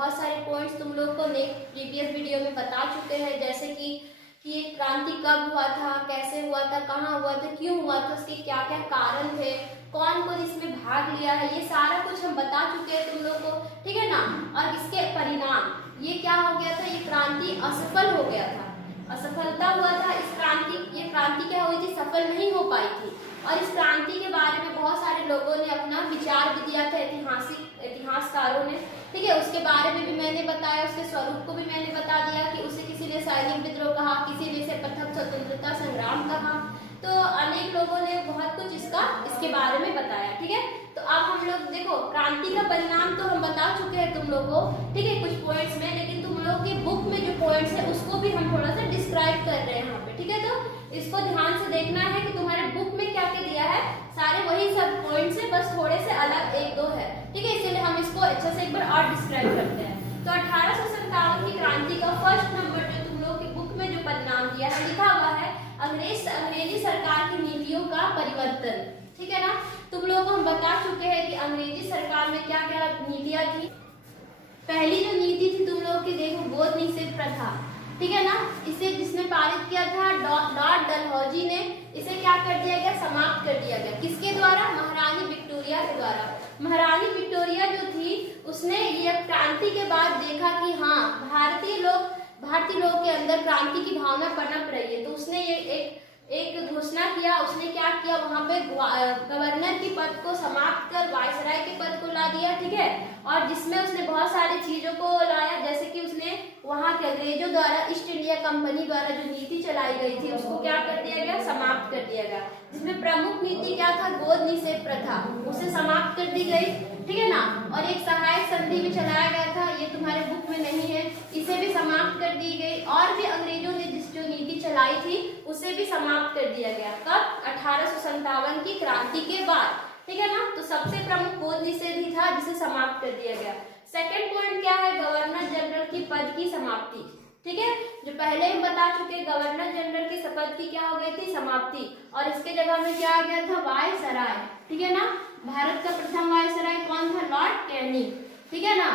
बहुत सारे पॉइंट्स तुम लोग को प्रीवियस वीडियो में बता चुके हैं, जैसे कि ये क्रांति कब हुआ था, कैसे हुआ था, कहाँ हुआ था, क्यों हुआ था, उसके क्या क्या कारण थे, कौन कौन इसमें भाग लिया है, ये सारा कुछ हम बता चुके हैं तुम लोग को, ठीक है ना। और इसके परिणाम ये क्या हो गया था, ये क्रांति असफल हो गया था, असफलता हुआ था इस क्रांति, ये क्रांति क्या हुई थी, सफल नहीं हो पाई थी। और इस क्रांति के बारे में बहुत सारे लोगों ने अपना विचार भी दिया था, इतिहासकारों ने, ठीक है। उसके बारे में भी मैंने बताया, उसके स्वरूप को भी मैंने बता दिया कि उसे किसी ने सैनिक विद्रोह कहा, किसी ने इसे प्रथम स्वतंत्रता संग्राम कहा, तो अनेक लोगों ने बहुत कुछ इसके बारे में बताया, ठीक है। तो अब हम लोग देखो क्रांति का परिणाम तो हम बता चुके हैं तुम लोग को, ठीक है, कुछ पॉइंट्स में, लेकिन तुम लोग की बुक में जो पॉइंट्स है उसको भी हम थोड़ा सा डिस्क्राइब कर रहे हैं यहाँ पे, ठीक है। तो इसको ध्यान से देखना है कि तुम्हारे बुक में क्या क्या दिया है, सारे वही सब पॉइंट्स है, बस थोड़े से अलग एक दो है, ठीक है। इसलिए हम इसको अच्छा से एक बार और डिस्क्राइब करते हैं। तो 1857 की क्रांति का फर्स्ट नंबर जो तुम लोग की बुक में जो परिणाम दिया है, लिखा हुआ है अंग्रेजी सरकार की नीतियों का परिवर्तन, ठीक है ना। तुम लोगों को हम बता चुके हैं कि अंग्रेजी सरकार में क्या क्या नीतियां थी। पहली जो नीति थी तुम लोग की, देखो गोद निषेध प्रथा, ठीक है ना, इसे जिसने पारित किया था लॉर्ड डलहौजी ने, इसे क्या कर दिया गया, समाप्त कर दिया गया। किसके द्वारा, महारानी विक्टोरिया के द्वारा। महारानी विक्टोरिया जो थी उसने ये क्रांति के बाद देखा कि हाँ भारतीय लोग के अंदर क्रांति की भावना पनप रही है, तो उसने ये एक घोषणा किया। उसने क्या किया, वहां पे गवर्नर की पद को समाप्त कर वायसराय के पद को ला दिया, ठीक है। और जिसमें उसने बहुत सारी चीजों को लाया, जैसे कि उसने वहां के अंग्रेजों द्वारा ईस्ट इंडिया कंपनी द्वारा जो नीति चलाई गई थी उसको क्या कर दिया गया, समाप्त कर दिया गया। जिसमें प्रमुख नीति क्या था, गोद निषेध प्रथा, उसे समाप्त कर दी गई, ठीक है ना। और एक सहायक संधि भी चलाया गया था, ये तुम्हारे बुक में नहीं है, इसे भी समाप्त कर दी गई। और भी अंग्रेजों ने जो नीति चलाई थी उसे भी समाप्त कर दिया गया। कब, 1857 की क्रांति के बाद, ठीक है ना। तो सबसे प्रमुख गोद निषेध ही था जिसे समाप्त कर दिया गया। सेकंड पॉइंट क्या है, गवर्नर जनरल की पद की समाप्ति, ठीक है। जो पहले हम बता चुके, गवर्नर जनरल की पद की क्या हो गई थी, समाप्ति, और इसके जगह में क्या आ गया था, वायसराय, ठीक है ना। भारत का प्रथम वायसराय कौन था, लॉर्ड कैनिंग, ठीक है ना।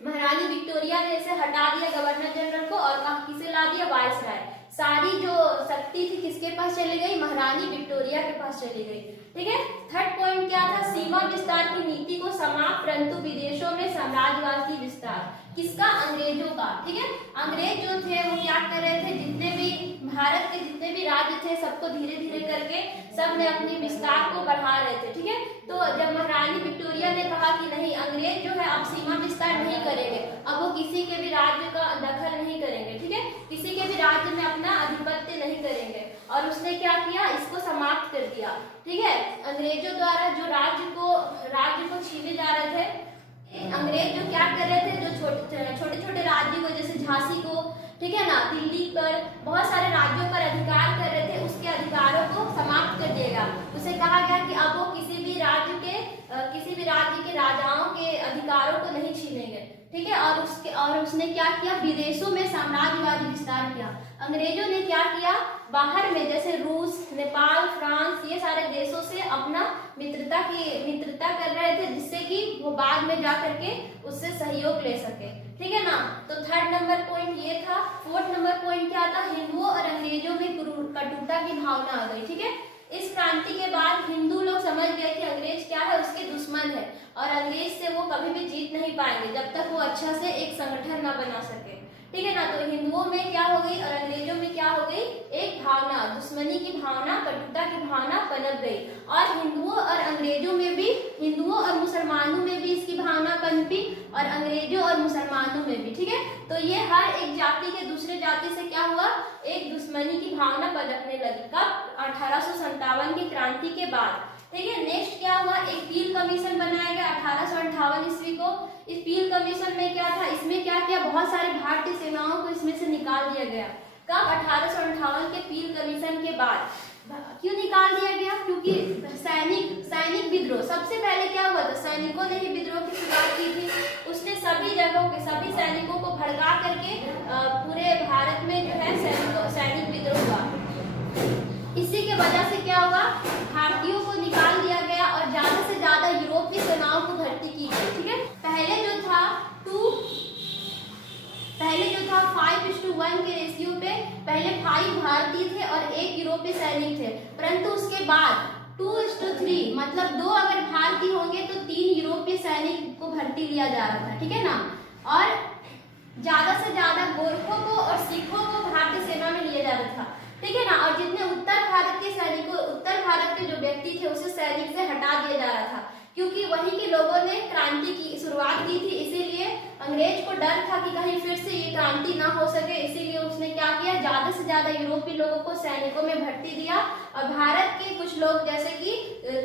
महारानी विक्टोरिया ने इसे हटा दिया गवर्नर जनरल को और किसे ला दिया, वायसराय। सारी जो शक्ति थी किसके पास चली गई, महारानी विक्टोरिया के पास चली गई, ठीक है। थर्ड पॉइंट क्या था, सीमा विस्तार की नीति को समाप्त, परंतु विदेशों में साम्राज्यवाद की विस्तार, किसका, अंग्रेजों का, ठीक है। अंग्रेज जो थे वो क्या कर रहे थे, जितने भी भारत के जितने भी राज्य थे सबको धीरे धीरे करके सब ने अपनी विस्तार को बढ़ा रहे थे, ठीक है। तो जब महारानी विक्टोरिया ने कहा कि नहीं, अंग्रेज जो है अब सीमा विस्तार नहीं करेंगे, अब वो किसी के भी राज्य का दखल नहीं करेंगे, ठीक है, किसी के भी राज्य में अपना आधिपत्य नहीं करेंगे, और उसने क्या किया, इसको समाप्त कर दिया, ठीक है। अंग्रेजों द्वारा जो राज्य को छीने जा रहे थे, अंग्रेज जो क्या कर रहे थे, जो छोटे छोटे राज्य को, जैसे झांसी को, ठीक है ना, दिल्ली पर, बहुत सारे राज्यों पर अधिकार कर रहे थे, उसके अधिकारों को समाप्त कर दिया गया। उसे कहा गया कि अब वो किसी भी राज्य के राजाओं के अधिकारों को नहीं छीनेंगे, ठीक है। और उसने क्या किया, विदेशों में साम्राज्यवादी विस्तार किया। अंग्रेजों ने क्या किया, बाहर में जैसे रूस, नेपाल, फ्रांस, ये सारे देशों से अपना मित्रता कर रहे थे, जिससे कि वो बाद में जा करके उससे सहयोग ले सके, ठीक है ना। तो थर्ड नंबर पॉइंट ये था। फोर्थ नंबर पॉइंट क्या था, हिंदुओं और अंग्रेजों में कटुता की भावना आ गई, ठीक है। इस क्रांति के बाद हिंदू लोग समझ गए कि अंग्रेज क्या है, उसके दुश्मन है, और अंग्रेज से वो कभी भी जीत नहीं पाएंगे जब तक वो अच्छा से एक संगठन न बना सके, ठीक है ना। तो हिंदुओं में क्या हो गई और अंग्रेजों में क्या हो गई, एक भावना, दुश्मनी की भावना, कटुता की भावना पनप गई। और हिंदुओं और अंग्रेजों में भी, हिंदुओं और मुसलमानों में भी इसकी भावना पनपी, और अंग्रेजों और मुसलमानों में भी, ठीक है। तो ये हर एक जाति के दूसरे जाति से क्या हुआ, एक दुश्मनी की भावना पनपने लगी। कब, 1857 की क्रांति के बाद, ठीक है। नेक्स्ट क्या हुआ, एक पील कमीशन बनाया गया 1858 ईस्वी को। इस पील कमीशन में क्या था, इसमें क्या किया, बहुत सारी भारतीय सेनाओं को इसमें से निकाल दिया गया। कब, 1858 के पील कमीशन के बाद। क्यों निकाल दिया गया, क्योंकि सैनिक विद्रोह, सबसे पहले क्या हुआ था, सैनिकों ने ही विद्रोह की शुरुआत की थी। उसने सभी जगहों के सभी सैनिकों को भड़का करके पूरे भारत में जो है सैनिक विद्रोह हुआ। इसी के वजह से क्या हुआ, भारतीयों को निकाल दिया गया और ज्यादा से ज्यादा यूरोपीय सेनाओं को भर्ती की गई, ठीक है। पहले जो था 2 22 भारतीय थे और 1 यूरोपीय सैनिक थे, परंतु उसके बाद 2:3 मतलब 2 अगर भारतीय होंगे तो 3 यूरोपीय सैनिक को भर्ती लिया जा रहा था, ठीक है ना। और ज्यादा से ज्यादा गोरखों को और सिखों को भारतीय सेना में लिया जा रहा था, ठीक है ना। और जितने उत्तर भारत के सैनिकों, उत्तर भारत के जो व्यक्ति थे उसे सैनिक से हटा दिया जा रहा था, क्योंकि वहीं के लोगों ने क्रांति की शुरुआत की थी। इसीलिए अंग्रेज को डर था कि कहीं फिर से ये क्रांति ना हो सके, इसीलिए उसने क्या किया, ज्यादा से ज्यादा यूरोपीय लोगों को सैनिकों में भर्ती दिया और भारत के कुछ लोग जैसे कि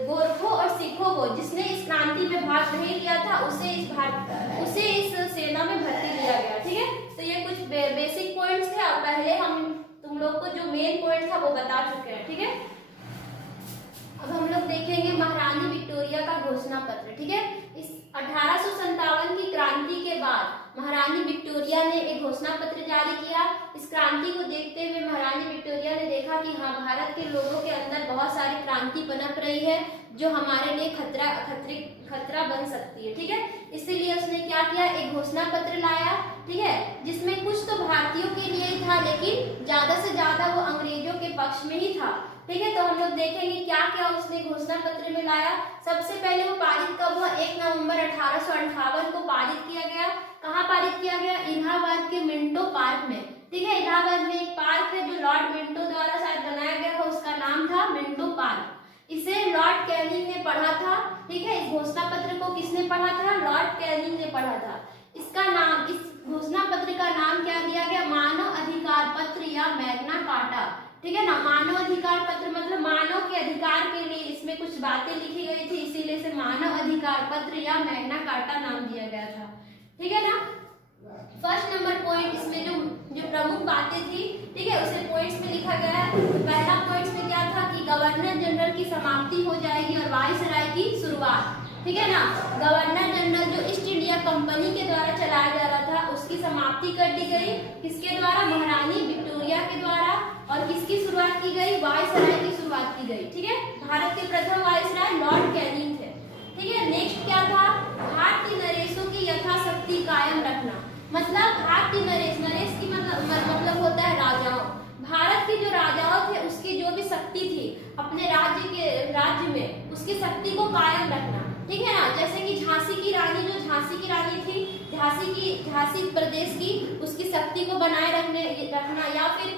गोरखों और सिखों को, जिसने इस क्रांति में भाग नहीं लिया था, उसे इस सेना में भर्ती दिया गया, ठीक है। तो ये कुछ बेसिक पॉइंट्स थे और पहले हम तुम लोग को जो मेन पॉइंट था वो बता चुके हैं, ठीक है। अब हम लोग देखेंगे महारानी विक्टोरिया का घोषणा पत्र, ठीक है। इस 1857 की क्रांति के बाद महारानी विक्टोरिया ने एक घोषणा पत्र जारी किया। इस क्रांति को देखते हुए महारानी विक्टोरिया ने देखा कि हाँ, भारत के लोगों के अंदर बहुत सारी क्रांति पनप रही है जो हमारे लिए खतरा बन सकती है, ठीक है। इसीलिए उसने क्या किया, एक घोषणा पत्र लाया, ठीक है, जिसमें कुछ तो भारतीयों के लिए ही था, लेकिन ज्यादा से ज्यादा वो अंग्रेजों के पक्ष में ही था, ठीक है। तो हम लोग देखेंगे क्या क्या उसने घोषणा पत्र में लाया। सबसे पहले वो पारित कब हुआ, 1 नवंबर 1858 को पारित किया गया। कहाँ पारित किया गया, इलाहाबाद के मिंटो पार्क में, ठीक है। इलाहाबाद में एक पार्क है जो लॉर्ड मिंटो द्वारा शायद बनाया गया था, उसका नाम था मिंटो पार्क। इसे लॉर्ड कैनिंग ने पढ़ा था, ठीक है। इस घोषणा पत्र को किसने पढ़ा था, लॉर्ड कैनिंग ने पढ़ा था। इसका नाम, इस घोषणा पत्र का नाम क्या दिया गया, मानव अधिकार पत्र या मैग्ना कार्टा, ठीक है ना। मानव अधिकार पत्र मतलब मानव के अधिकार के लिए इसमें कुछ बातें लिखी गई थी, इसीलिए इसे मानव अधिकार पत्र या मैग्ना कार्टा नाम दिया गया था, ठीक है ना। फर्स्ट नंबर पॉइंट इसमें जो प्रमुख बातें थी, ठीक है, उसे पॉइंट्स में लिखा गया है। पहला पॉइंट्स में क्या था कि गवर्नर जनरल की समाप्ति हो जाएगी और वायसराय की शुरुआत, ठीक है ना। गवर्नर जनरल जो ईस्ट इंडिया कंपनी के द्वारा चलाया जा रहा था उसकी समाप्ति कर दी गई, किसके द्वारा, महारानी विक्टोरिया के द्वारा। और किसकी शुरुआत की गई, वायसराय की शुरुआत की गई, ठीक है। भारत के प्रथम वायसराय लॉर्ड कैनिंग थे, ठीक है। नेक्स्ट क्या था, भारतीय नरेशों की यथाशक्ति कायम रखना, मतलब भारतीय नरेश की मतलब होता है राजाओं। भारत के जो राजाओं थे उसकी जो भी शक्ति थी अपने राज्य में, उसकी शक्ति को कायम रखना, ठीक है ना। जैसे कि झांसी की रानी थी, झांसी प्रदेश की, उसकी शक्ति को बनाए रखना, या फिर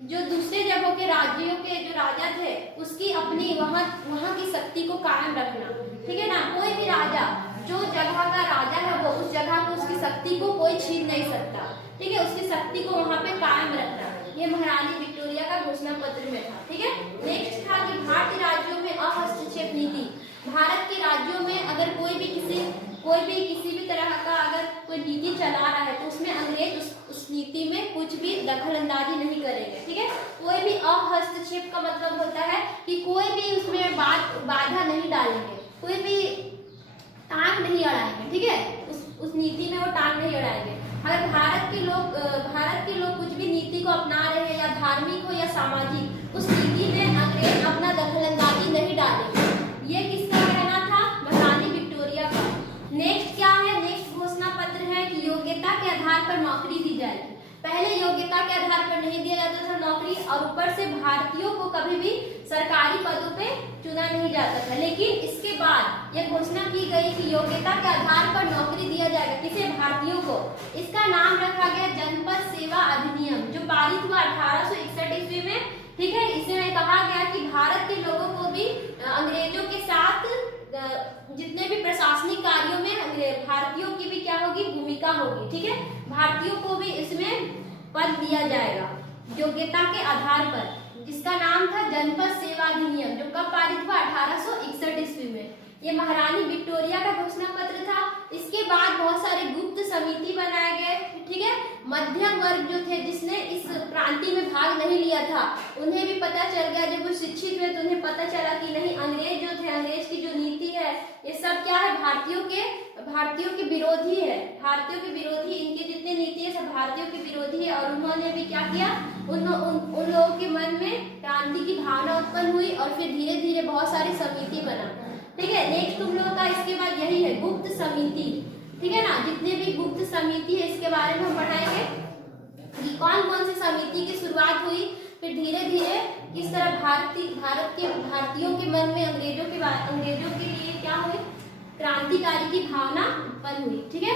जो दूसरे जगहों के राज्यों के जो राजा थे उसकी अपनी वहाँ की शक्ति को कायम रखना, ठीक है ना। कोई भी राजा जो जगह का राजा है वो उस जगह को, उसकी शक्ति को कोई छीन नहीं सकता, ठीक है। उसकी शक्ति को वहाँ पे कायम रखना, ये महारानी विक्टोरिया का घोषणा पत्र में था, ठीक है। नेक्स्ट था कि भारतीय राज्यों में अहस्तक्षेप नीति। भारत के राज्यों में अगर कोई भी किसी भी तरह का अगर कोई नीति चला रहा है तो उसमें अंग्रेज उस नीति में कुछ भी दखल अंदाजी नहीं करेंगे, ठीक है। कोई भी अहस्तक्षेप का मतलब होता है कि कोई भी उसमें बाधा नहीं डालेंगे, कोई भी टांग नहीं अड़ाएंगे, ठीक है। उस नीति में वो टांग नहीं अड़ाएंगे। अगर भारत के लोग कुछ भी नीति को अपना रहे हैं, या धार्मिक हो या सामाजिक, उस नीति में अंग्रेज अपना दखलंदाजी नहीं डालेंगे। ये किसका कहना था, महारानी विक्टोरिया का। नेक्स्ट क्या है, नेक्स्ट घोषणा पत्र है कि योग्यता के आधार पर नौकरी दी जाएगी। पहले योग्यता के आधार पर नहीं दिया जाता था नौकरी, और ऊपर से भारतीयों को कभी भी सरकारी पदों पे चुना नहीं जाता था। लेकिन इसके बाद यह घोषणा की गई कि योग्यता के आधार पर नौकरी दिया जाएगा, किसे, भारतीयों को। इसका नाम रखा गया जनपद सेवा अधिनियम, जो पारित हुआ 1861 ईस्वी में, ठीक है। इसमें कहा गया कि भारत के लोगों को भी अंग्रेजों के साथ जितने भी प्रशासनिक कार्यों में भारतीयों की भी क्या होगी, भूमिका होगी, ठीक है। भारतीयों को भी इसमें पद दिया जाएगा योग्यता के आधार पर, जिसका नाम था जनपद सेवा अधिनियम, जो कब पारित हुआ, 1861 ईस्वी में। ये महारानी विक्टोरिया का घोषणा पत्र था। इसके बाद बहुत सारे गुप्त समिति बनाए गए, ठीक है। मध्यम वर्ग जो थे, जिसने इस क्रांति में भाग नहीं लिया था, उन्हें भी पता चल गया, जब वो शिक्षित हुए तो उन्हें पता चला कि नहीं, अंग्रेज जो थे, अंग्रेज की जो नीति है, ये सब क्या है, भारतीयों के विरोधी है। भारतीयों के विरोधी, इनकी जितनी नीति है सब भारतीयों के विरोधी है। और उन्होंने भी क्या किया, उन लोगों के मन में क्रांति की भावना उत्पन्न हुई, और फिर धीरे धीरे बहुत सारी समिति बना, ठीक है। नेक्स्ट तुम लोगों का इसके बाद यही है, गुप्त समिति, ठीक है ना। जितने भी गुप्त समिति है इसके बारे में हम पढ़ाएंगे कि कौन कौन सी समिति की शुरुआत हुई। फिर धीरे धीरे किस तरह भारतीयों के मन में अंग्रेजों के लिए क्या हुई, क्रांतिकारी की भावना उत्पन्न हुई। ठीक है,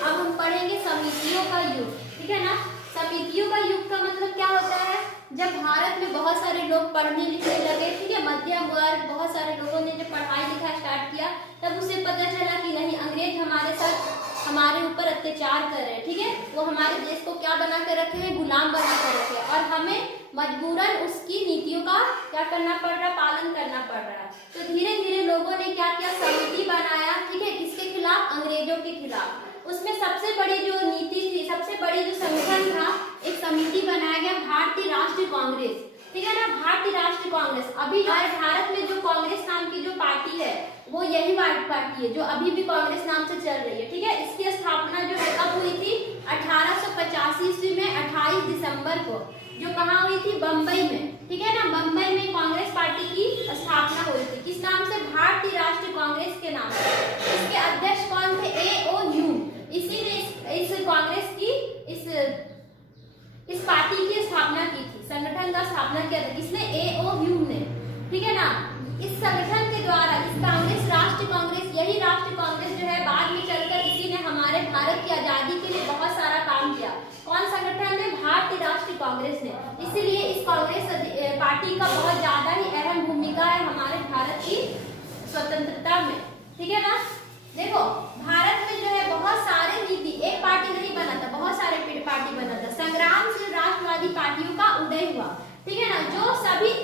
अब हम पढ़ेंगे समितियों का युग। ठीक है ना, समितियों का युग का मतलब क्या होता है, जब भारत में बहुत सारे लोग पढ़ने लिखने लगे। ठीक है, मध्यम वर्ग, बहुत सारे लोगों ने जब पढ़ाई लिखाई स्टार्ट किया, तब उसे पता चला कि नहीं, अंग्रेज हमारे ऊपर अत्याचार कर रहे हैं। ठीक है, वो हमारे देश को क्या बना कर रखे हैं, गुलाम बना कर रखे हैं, और हमें मजबूरन उसकी नीतियों का क्या करना पड़ रहा है, पालन करना पड़ रहा है। तो धीरे धीरे लोगों ने क्या किया, समिति बनाया। ठीक है, किसके खिलाफ, अंग्रेजों के खिलाफ। उसमें सबसे बड़ी जो नीति थी, सबसे बड़ी जो संगठन था, एक समिति बनाया गया, भारतीय राष्ट्रीय कांग्रेस। ठीक है ना, भारतीय राष्ट्रीय कांग्रेस। अभी हमारे भारत में जो कांग्रेस नाम की जो पार्टी है, वो यही पार्टी है जो अभी भी कांग्रेस नाम से चल रही है। ठीक है, इसकी स्थापना जो है कब हुई थी, 1885 ईस्वी में 28 दिसंबर को, जो कहाँ हुई थी, बम्बई में। ठीक है ना, बम्बई में कांग्रेस पार्टी की स्थापना हुई थी। किस नाम से, भारतीय राष्ट्रीय कांग्रेस के नाम से। इसके अध्यक्ष कौन थे, A.O. ह्यूम। इसी ने इस कांग्रेस की इस पार्टी की स्थापना की थी, संगठन का स्थापना किया था। किसने, A.O. ह्यूम ने। ठीक है ना, इस संगठन के द्वारा, इस कांग्रेस, राष्ट्रीय कांग्रेस, यही राष्ट्रीय कांग्रेस जो है बाद में चलकर इसी ने हमारे भारत की आजादी के लिए बहुत सारा काम किया। कौन संगठन ने, भारतीय राष्ट्रीय कांग्रेस ने। इसीलिए इस कांग्रेस पार्टी का बहुत ज्यादा ही अहम भूमिका है हमारे भारत की स्वतंत्रता में। ठीक है ना, देखो भारत में जो है बहुत सारे नीति, एक पार्टी नहीं बना था, बहुत सारे पार्टी बना था। संग्राम से राष्ट्रवादी पार्टियों का उदय हुआ। ठीक है ना, जो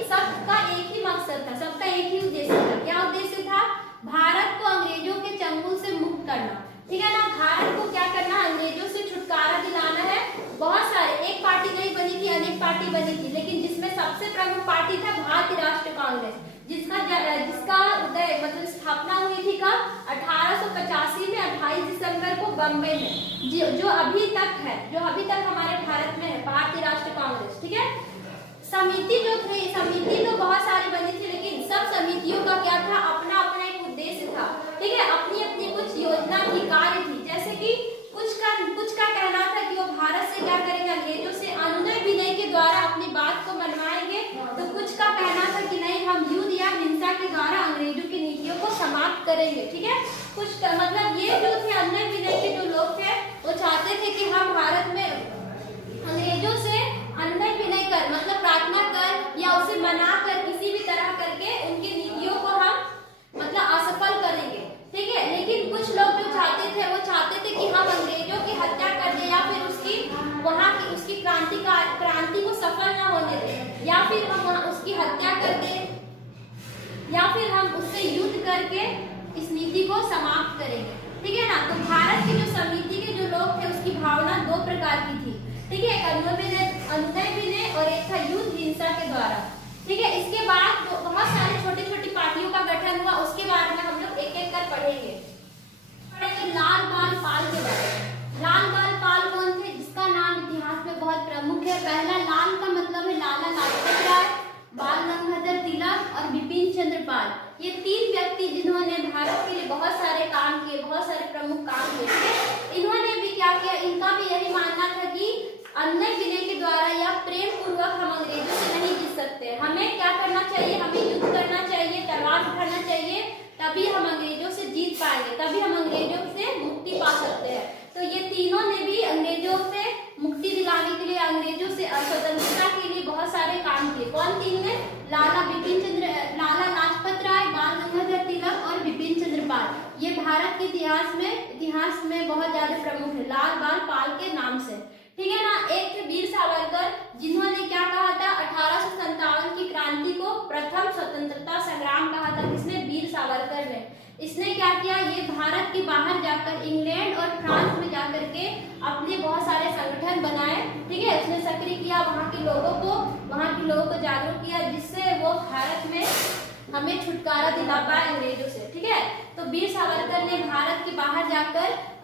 सबका एक ही मकसद था, सबका एक ही उद्देश्य था। क्या उद्देश्य था, भारत को अंग्रेजों के चंगुल से मुक्त करना। ठीक है ना, भारत को क्या करना, अंग्रेजों से छुटकारा दिलाना है। बहुत सारे, एक पार्टी नहीं बनी थी, अनेक पार्टी बनी थी, लेकिन जिसमें सबसे प्रमुख पार्टी था भारतीय राष्ट्रीय कांग्रेस, जिसका उदय मतलब स्थापना हुई थी कब, 1885 में 28 दिसंबर को बम्बई में, जो अभी तक है, जो अभी तक हमारे भारत में है, भारतीय राष्ट्रीय कांग्रेस। ठीक है, समिति जो थी, समिति तो बहुत सारी बनी थी, लेकिन सब समितियों का क्या था, अपना अपना एक उद्देश्य था। ठीक है, अपनी अपनी कुछ योजना थी, कार्य थी। जैसे कि कुछ का कहना था कि वो भारत से क्या करेंगे, अंग्रेजों से अनुनय विनय के द्वारा अपनी बात को मनवाएंगे। तो कुछ का कहना था कि नहीं, हम युद्ध या हिंसा के द्वारा अंग्रेजों की नीतियों को समाप्त करेंगे। ठीक है, कुछ का मतलब ये जो थे अनुनय विनय के जो लोग थे, वो चाहते थे कि हम भारत में अंग्रेजों से अनुनय विनय कर, मतलब प्रार्थना कर या उसे मना कर, किसी भी तरह करके उनकी नीतियों को हम मतलब असफल करेंगे। ठीक है, लेकिन कुछ लोग जो चाहते थे, वो चाहते थे कि हम अंग्रेजों की हत्या कर दें, या फिर उसकी क्रांति को सफल न होने दें, या फिर हम उसकी हत्या कर दें, या फिर हम उससे युद्ध करके इस नीति को समाप्त करेंगे। ठीक है ना, तो भारत की जो समिति के जो लोग थे, उसकी भावना दो प्रकार की थी। ठीक है, एक अनुनय विनय और एक था युद्ध हिंसा के द्वारा। ठीक है, इसके बाद बहुत सारी छोटी छोटी पार्टियों का गठन हुआ, उसके बारे में हम लोग एक एक कर पढ़ेंगे। लाल बाल पाल के बारे में। लाल बाल पाल कौन थे, जिसका नाम इतिहास में बहुत प्रमुख है। पहला, लाल का मतलब है लाला लाजपत राय, बाल गंगाधर तिलक और बिपिन चंद्र पाल। ये तीन व्यक्ति जिन्होंने भारत के लिए बहुत सारे काम किए, बहुत सारे प्रमुख काम किए। इन्होंने भी क्या किया, इनका भी यही मानना था कि अनुनय विनय के द्वारा या प्रेम पूर्वक हम अंग्रेजों से नहीं जीत सकते। हमें क्या करना चाहिए, हमें युद्ध करना चाहिए, तलवार उठाना चाहिए, तभी हम अंग्रेजों से जीत पाएंगे, तभी हम अंग्रेजों से मुक्ति पा सकते हैं। तो ये तीनों ने भी अंग्रेजों से मुक्ति दिलाने के लिए, अंग्रेजों से स्वतंत्रता के लिए बहुत सारे काम किए। कौन तीन ने, लाला लाजपत राय, बाल गंगाधर तिलक और बिपिन चंद्र पाल। ये भारत के इतिहास में बहुत ज्यादा प्रमुख है, लाल बाल पाल के नाम से। ठीक है ना, एक थे वीर सावरकर, जिन्होंने क्या कहा था, 1857 की क्रांति को प्रथम स्वतंत्रता संग्राम कहा था। किसने, वीर सावरकर ने। इसने क्या किया, ये भारत के बाहर जाकर इंग्लैंड और फ्रांस में जाकर के अपने बहुत सारे संगठन बनाए। ठीक है, इसने सक्रिय किया, वहाँ के लोगों को जागरूक किया, जिससे वो भारत में हमें छुटकारा दिला पाए अंग्रेजों से। ठीक है, तो वीर सावरकर ने भारत के बाहर जाकर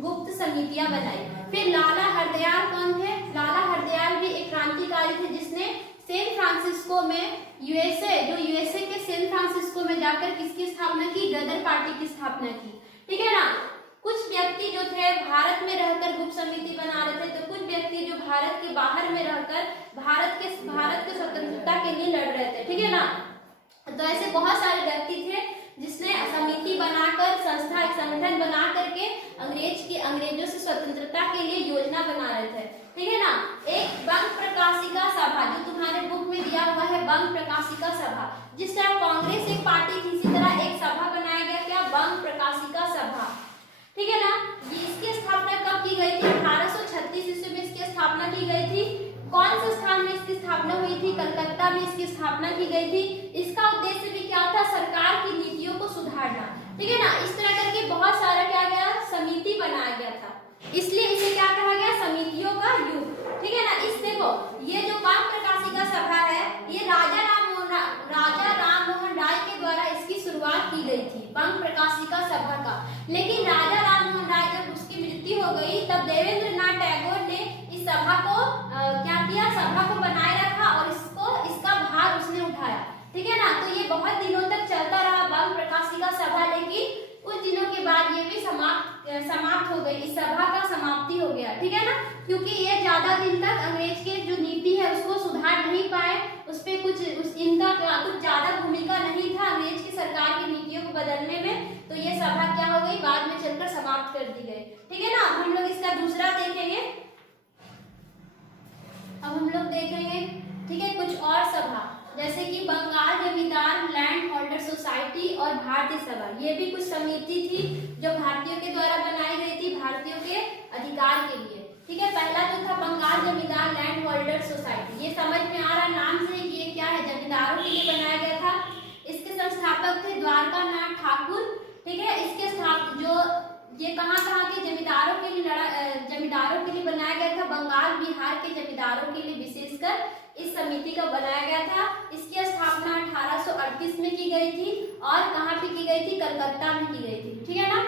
गुप्त समितियां बनाई। फिर लाला हरदयाल कौन थे, लाला हरदयाल भी एक क्रांतिकारी थे, जिसने सैन फ्रांसिस्को में यूएसए के सैन फ्रांसिस्को में जाकर किसकी स्थापना की, गदर पार्टी की स्थापना की। ठीक है ना, कुछ व्यक्ति जो थे भारत में रहकर गुप्त समिति बना रहे थे, तो कुछ व्यक्ति जो भारत के बाहर में रहकर भारत के स्वतंत्रता के लिए लड़ रहे थे, ठीक है ना। तो ऐसे बहुत सारे व्यक्ति थे जिसने समिति बनाकर एक संगठन बना करके अंग्रेजों से स्वतंत्रता के लिए योजना बना रहे थे, ठीक है ना। एक बंग प्रकाशिका सभा जो तुम्हारे बुक में दिया हुआ है, बंग प्रकाशिका सभा, जिस तरह कांग्रेस एक पार्टी थी, इसी तरह एक सभा बनाया गया, क्या, बंग प्रकाशिका सभा, ठीक है ना। इसकी स्थापना कब की गई थी? 1836 ईस्वी में इसकी स्थापना की गई थी। कौन से स्थान में इसकी स्थापना हुई थी? कलकत्ता में इसकी स्थापना की गई थी। इसका उद्देश्य भी क्या था? सरकार की नीतियों को सुधारना, ठीक है ना। इस तरह करके बहुत सारा क्या गया, समिति बनाया गया था, इसलिए इसे क्या कहा गया, समितियों का युग, ठीक है ना। इस देखो ये जो बंग प्रकाशिका सभा है, ये राजा राममोहन राय के द्वारा इसकी शुरुआत की गई थी, बंग प्रकाशिका सभा का। लेकिन राजा राममोहन राय जब उसकी मृत्यु हो गई, तब देवेंद्र नाथ टैगोर ने इस सभा को क्या किया, सभा को बनाए रखा और इसका भार उसने उठाया, ठीक है ना। तो ये बहुत दिनों तक चलता रहा बंग प्रकाशिका सभा, लेकिन कुछ दिनों के बाद ये भी समाप्त हो गई, इस सभा का समाप्ति हो गया, ठीक है ना। क्योंकि ये ज्यादा दिन तक अंग्रेज की जो नीति है उसको सुधार नहीं पाए, इनका कुछ ज्यादा भूमिका नहीं था अंग्रेज की सरकार की नीतियों को बदलने में। तो ये सभा क्या हो गई, बाद में चलकर समाप्त कर दी गई, ठीक है ना। अब हम लोग इसका दूसरा देखेंगे, ठीक है, कुछ और सभा, जैसे कि बंगाल जमींदार लैंड होल्डर सोसाइटी और भारतीय सभा। ये भी कुछ समिति थी जो भारतीयों के द्वारा बनाई गई थी, भारतीयों के अधिकार के लिए, ठीक है। पहला जो था बंगाल जमींदार लैंड होल्डर सोसाइटी, ये समझ में आ रहा नाम से कि ये क्या है, जमींदारों के लिए बनाया गया था। इसके संस्थापक थे द्वारका नाथ ठाकुर, ठीक है। इसके ये कहाँ के जमींदारों के लिए बनाया गया था, बंगाल बिहार के जमींदारों के लिए विशेषकर इस समिति का बनाया गया था। इसकी स्थापना 1838 में की गई थी और कहाँ पे की गई थी, कलकत्ता में की गई थी, ठीक है ना।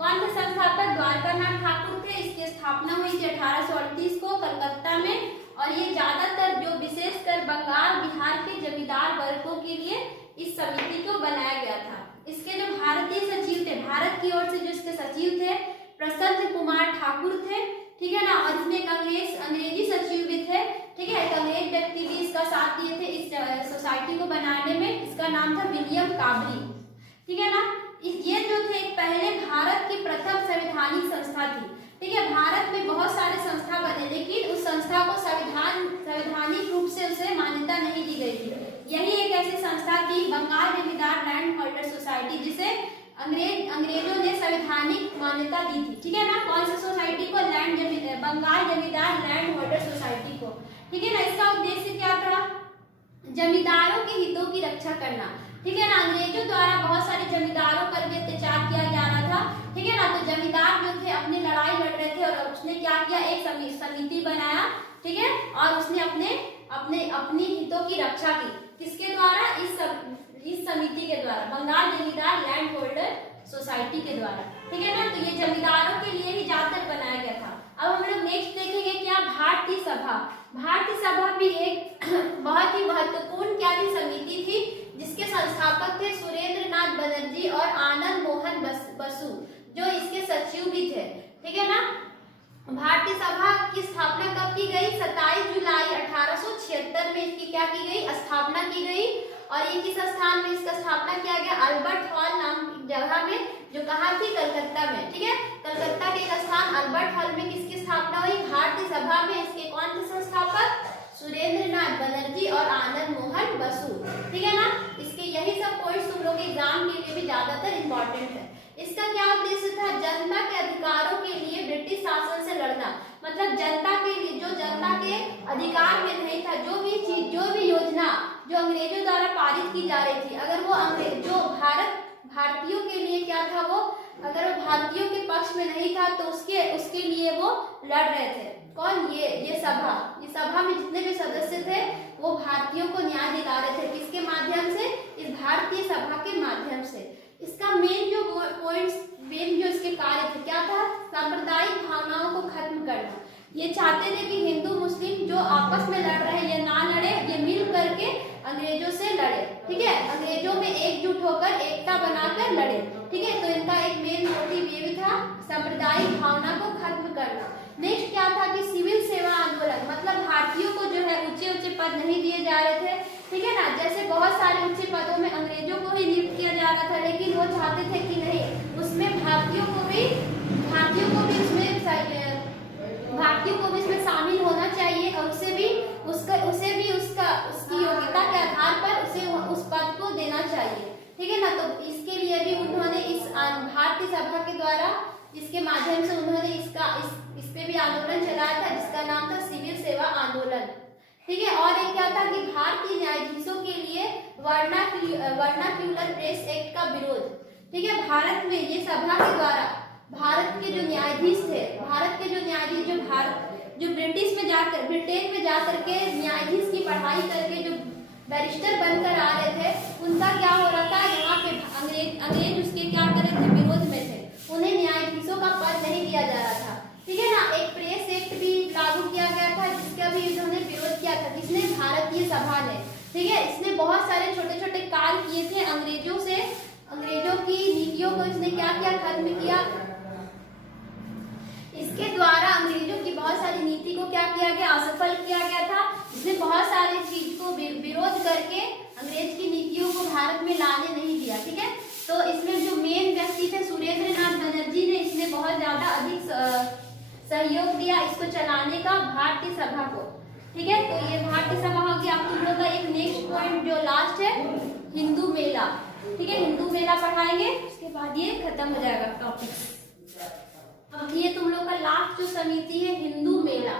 कौन थे संस्थापक? द्वारका नाथ ठाकुर थे। इसकी स्थापना हुई थी 1838 को कलकत्ता में, और ये ज्यादातर जो विशेषकर बंगाल बिहार के जमींदार वर्गों के लिए इस समिति को बनाया गया था। इसके जो भारतीय सचिव थे, भारत की ओर से जो इसके सचिव थे प्रसन्न कुमार ठाकुर थे, ठीक है ना। और इसमें एक अंग्रेजी सचिव भी थे, ठीक है। एक अंग्रेज व्यक्ति भी इसका साथ दिए थे इस सोसाइटी को बनाने में, इसका नाम था विलियम काबरी, ठीक है ना। ये जो थे पहले भारत की प्रथम संवैधानिक संस्था थी, ठीक है। भारत में बहुत सारे संस्था बने, लेकिन उस संस्था को संवैधानिक रूप से उसे मान्यता नहीं दी गई थी। यही एक ऐसी संस्था थी बंगाल जमींदार लैंड होल्डर सोसाइटी, जिसे अंग्रेजों ने संवैधानिक मान्यता दी थी, ठीक है ना। कौन सी सोसाइटी को? बंगाल जमींदार लैंड होल्डर सोसाइटी को, ठीक है ना। इसका उद्देश्य क्या था? जमींदारों के हितों की रक्षा करना, ठीक है ना। अंग्रेजों द्वारा बहुत सारे जमींदारों पर भी अत्याचार किया जा रहा था, ठीक है ना। तो जमींदार जो थे अपनी लड़ाई लड़ रहे थे और उसने क्या किया, एक समिति बनाया, ठीक है। और उसने अपनी हितों की रक्षा की, किसके द्वारा? इस समिति के द्वारा, बंगाल जमींदार लैंड होल्डर सोसाइटी के द्वारा, ठीक है ना। तो ये जमींदारों के लिए ही ज्यादातर बनाया गया था। अब हम लोग नेक्स्ट देखेंगे क्या, भारतीय सभा। भारतीय सभा भी एक बहुत ही महत्वपूर्ण क्या थी, समिति थी, जिसके संस्थापक थे सुरेंद्र नाथ बनर्जी और आनंद मोहन बसु, जो इसके सचिव भी थे, ठीक है ना। भारतीय सभा की स्थापना कब की गई? 27 जुलाई 1876 में इसकी क्या की गई, स्थापना की गई। और ये किस स्थान में इसका स्थापना किया गया? अल्बर्ट हॉल नाम की जगह में, जो कहाँ थी, कलकत्ता में, ठीक है। कलकत्ता के एक स्थान अल्बर्ट हॉल में किसकी स्थापना हुई? भारतीय सभा में। इसके कौन थे संस्थापक? सुरेंद्र नाथ बनर्जी और आनंद मोहन बसु, ठीक है ना। इसके यही सब पॉइंट्स तुम लोग एग्जाम के लिए भी ज्यादातर इंपॉर्टेंट है। इसका क्या उद्देश्य था? जनता के अधिकारों के लिए ब्रिटिश शासन से लड़ना, मतलब जनता के लिए, जो जनता के अधिकार में नहीं था, जो भी योजना जो अंग्रेजों द्वारा पारित की जा रही थी, अगर वो भारतीयों के लिए क्या था, वो अगर वो भारतीयों के पक्ष में नहीं था, तो उसके लिए वो लड़ रहे थे। कौन? ये सभा में जितने भी सदस्य थे वो भारतीयों को न्याय दिला रहे थे, किसके माध्यम से? इस भारतीय सभा के माध्यम से। इसका मेन जो इसके कार्य थे क्या था? सांप्रदायिक भावनाओं को खत्म करना। ये चाहते थे कि हिंदू मुस्लिम जो आपस में लड़ रहे हैं ये ना लड़े, ये मिल करके अंग्रेजों से लड़े, ठीक है। अंग्रेजों में एकजुट होकर एकता बनाकर लड़े, ठीक है। तो इनका एक मेन मोटिव ये भी था, सांप्रदायिक भावना को खत्म करना। नेक्स्ट क्या था कि सिविल सेवा आंदोलन, पद नहीं दिए जा रहे थे, ठीक है ना। जैसे बहुत सारे उच्च पदों में अंग्रेजों को ही नियुक्त किया जा रहा था, लेकिन वो चाहते थे कि नहीं, उसमें भारतीयों को भी इसमें शामिल होना चाहिए और उसे भी उसकी योग्यता के आधार पर उसे उस पद को देना चाहिए, ठीक है ना। तो इसके लिए भी उन्होंने इस भारतीय सभा के द्वारा इसके माध्यम से उन्होंने इस पे भी आंदोलन चलाया था, जिसका नाम था सिविल सेवा आंदोलन, ठीक है। और एक क्या था कि भारतीय न्यायाधीशों के लिए वर्नाक्यूलर प्रेस एक्ट का विरोध, ठीक है। भारत में ये सभा के द्वारा भारत के जो न्यायाधीश थे, जो ब्रिटेन में जाकर के न्यायाधीश की पढ़ाई करके जो बैरिस्टर बनकर आ रहे थे, उनका क्या हो रहा था, यहाँ पे अंग्रेज उसके क्या कर रहे थे, विरोध में थे, उन्हें न्यायाधीशों का पद नहीं दिया जा रहा था, ठीक है ना। एक प्रेस एक्ट भी लागू किया गया था, जिसका भी इन्होंने विरोध किया था, किसने, भारतीय सभा ने, ठीक है। इसने बहुत सारे छोटे छोटे कार्य किए थे, अंग्रेजों की नीतियों को इसने क्या किया, खत्म किया। इसके द्वारा अंग्रेजों की बहुत सारी नीति को क्या किया गया, असफल किया गया था। इसने बहुत सारी चीज को विरोध करके अंग्रेज की नीतियों को भारत में लाने नहीं दिया, ठीक है। तो इसमें जो मेन व्यक्ति थे सुरेंद्र नाथ बनर्जी ने, इसने बहुत ज्यादा अधिक सहयोग दिया इसको चलाने का, भारतीय सभा को, ठीक है। तो ये भारतीय सभा हो गया। आप तुम लोग का एक नेक्स्ट पॉइंट जो लास्ट है, हिंदू मेला, ठीक है। हिंदू मेला पढ़ाएंगे, उसके बाद ये खत्म हो जाएगा टॉपिक। अब ये तुम लोग का लास्ट जो समिति है, हिंदू मेला,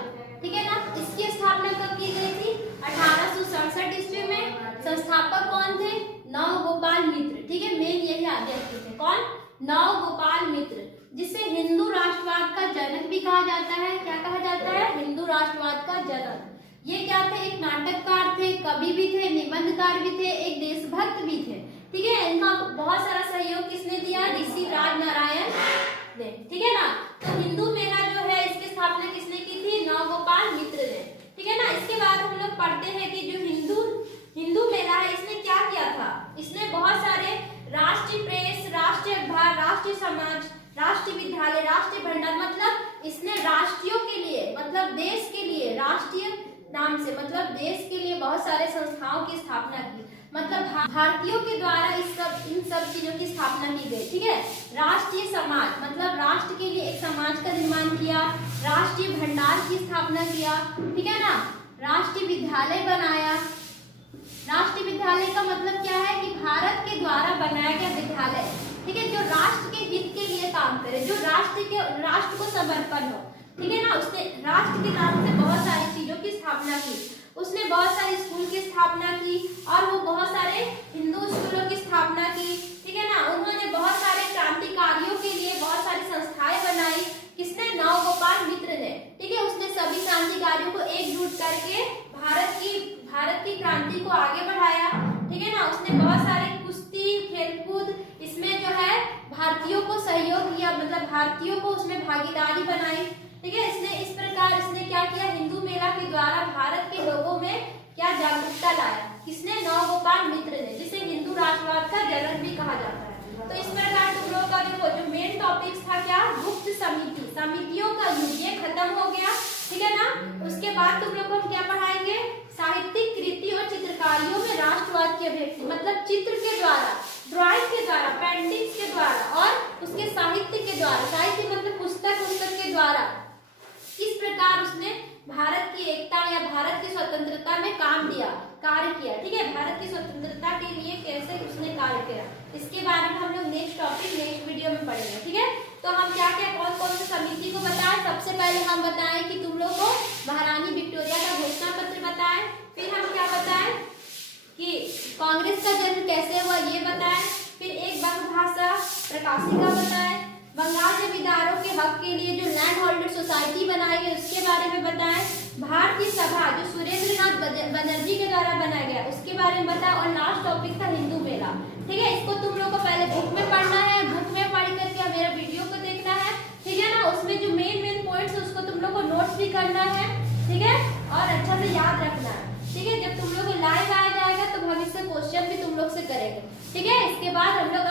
ठीक है ना। इसकी स्थापना कब की गई थी, 1867 ईस्वी में। संस्थापक कौन थे, नवगोपाल मित्र, ठीक है। मेन यही अध्यक्ष थे, कौन, नवगोपाल मित्र, जिसे हिंदू राष्ट्रवाद का जनक भी कहा जाता है। क्या कहा जाता है, हिंदू राष्ट्रवाद का जनक। ये क्या थे, एक नाटककार थे, कवि भी थे, निबंधकार भी थे, एक देशभक्त भी थे, ठीक है। इनका बहुत सारा सहयोग किसने दिया, ऋषि राजनारायण ने, ठीक है ना। तो हिंदू मेला जो है, इसकी स्थापना किसने की थी, नवगोपाल मित्र ने, ठीक है ना। इसके बाद हम लोग पढ़ते हैं कि जो हिंदू मेला है, इसने क्या किया था, इसने बहुत सारे राष्ट्रीय प्रेस, राष्ट्रीय अखबार, राष्ट्रीय समाज, राष्ट्रीय विद्यालय, राष्ट्रीय भंडार, मतलब इसने राष्ट्रीयों के लिए, मतलब देश के लिए, राष्ट्रीय नाम से मतलब देश के लिए बहुत सारे संस्थाओं की स्थापना की, मतलब भारतीयों के द्वारा इन सब चीजों की स्थापना की गई, ठीक है। राष्ट्रीय समाज, मतलब राष्ट्र के लिए एक समाज का निर्माण किया, राष्ट्रीय भंडार की स्थापना किया, ठीक है ना। राष्ट्रीय विद्यालय बनाया। राष्ट्रीय विद्यालय का मतलब क्या है कि भारत के द्वारा बनाया गया विद्यालय, ठीक है, जो राष्ट्र के हित के लिए काम करे, जो राष्ट्र को समर्पण हो, ठीक है ना। उसने राष्ट्र के नाम से बहुत सारी चीजों की स्थापना की। उसने बहुत सारे स्कूल की स्थापना की और वो बहुत सारे हिंदू स्कूलों की स्थापना की, ठीक है ना। उन्होंने बहुत सारे क्रांतिकारियों के लिए बहुत सारी संस्थाएं बनाई, किसने, नवगोपाल मित्र ने, ठीक है। उसने सभी क्रांतिकारियों को एकजुट करके भारत की क्रांति को आगे बढ़ाया, ठीक है ना। उसने बहुत सारे कुश्ती, खेलकूद, इसमें जो है भारतीयों को सहयोग किया, मतलब भारतीयों को उसमें भागीदारी बनाई, ठीक है। इस प्रकार इसने क्या किया, हिंदू मेला के द्वारा भारत के लोगों में क्या जागरूकता लाया, किसने, नवगोपाल मित्र ने, जिसे हिंदू राष्ट्रवाद का जनक भी कहा जाता है। तो इस प्रकार तुम लोगों का देखो जो मेन टॉपिक्स था क्या, गुप्त समितियों का युग, ये खत्म हो गया, ठीक है ना। उसके बाद तुम लोग को हम क्या पढ़ाएंगे, साहित्यिक कृति और चित्रकारियों में राष्ट्रवाद की अभिव्यक्ति, मतलब चित्र के द्वारा, ड्राइंग के द्वारा, पेंटिंग्स के द्वारा और उसके साहित्य के द्वारा, साहित्य मतलब पुस्तक के द्वारा किस प्रकार उसने भारत की एकता या भारत की स्वतंत्रता में कार्य किया, ठीक है। भारत की स्वतंत्रता के लिए कैसे उसने कार्य किया, इसके बारे में हम लोग नेक्स्ट वीडियो में पढ़ेंगे, ठीक है। तो हम क्या कौन सी समिति को बताएं, सबसे पहले हम बताएं कि तुम लोग को महारानी विक्टोरिया का घोषणा पत्र बताएं, फिर हम क्या बताएं कि कांग्रेस का जन्म कैसे हुआ ये बताएं, फिर एक बंग भाषा प्रकाशिका बताएं, बंगाल जमींदारों के हक के लिए जो लैंड होल्डर सोसाइटी बनाई गई उसके बारे में बताएं, भारतीय सभा जो सुरेंद्र नाथ बनर्जी के द्वारा बनाया गया उसके बारे में बताएं, और लास्ट टॉपिक था हिंदू मेला, ठीक है। इसको तुम लोग को पहले बुक में पढ़ना है, बुक में पढ़ करके मेरा वीडियो को देखना है, ठीक है ना। उसमें जो मेन पॉइंट्स है उसको तुम लोग को नोट्स भी करना है, ठीक है, और अच्छा से याद रखना है, ठीक है। जब तुम लोग को लाइव आया जाएगा तो हम इससे क्वेश्चन भी तुम लोग से करेंगे, ठीक है। इसके बाद हम लोग